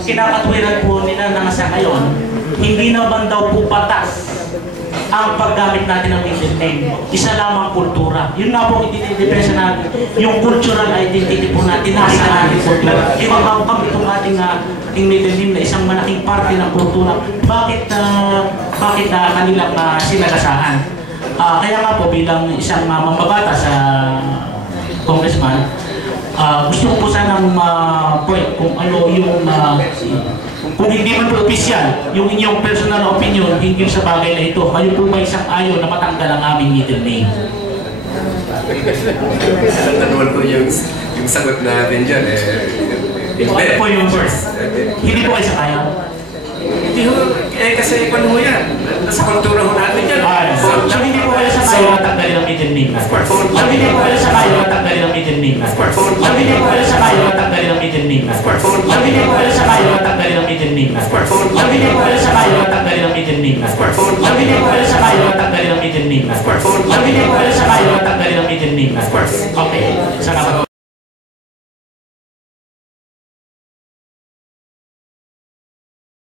Kinakatwiran po nila na sa ngayon, hindi naman daw po patas ang paggamit natin ng middle name. Isa lamang kultura. Yun nga po i-depensa natin. Yung cultural identity po natin, nasa natin po. Iwagawag itong ating middle name na isang malaking parte ng kultura. Bakit kanilang sinagasahan? Kaya nga po bilang isang mamabata sa congressman, gusto ko po sanang point kung ano yung kung hindi man po opisyal, yung inyong personal opinion hinggil sa bagay na ito, kayo po ba isang ayaw na matanggal ang aming middle name? Tanungan ko yung sagot natin dyan ano po yung first? Hindi po kayo isang ayaw? Hindi ho, kasi kung ho yan, nasa kultura ho natin yan. So hindi po kayo isang ayaw na tanggalin ang middle name? So hindi po kayo isang ayaw na tanggalin ang middle name? So hindi po kayo isang ayaw na tanggalin ang middle name? So hindi po kayo isang ayaw na tanggalin ang middle name? So hindi po kayo isang ayaw na tanggalin ang middle name? So hindi po kayo isang ayaw na tanggalin ang middle name? So hindi po kayo isang ayaw na tanggalin ang middle name? Okay.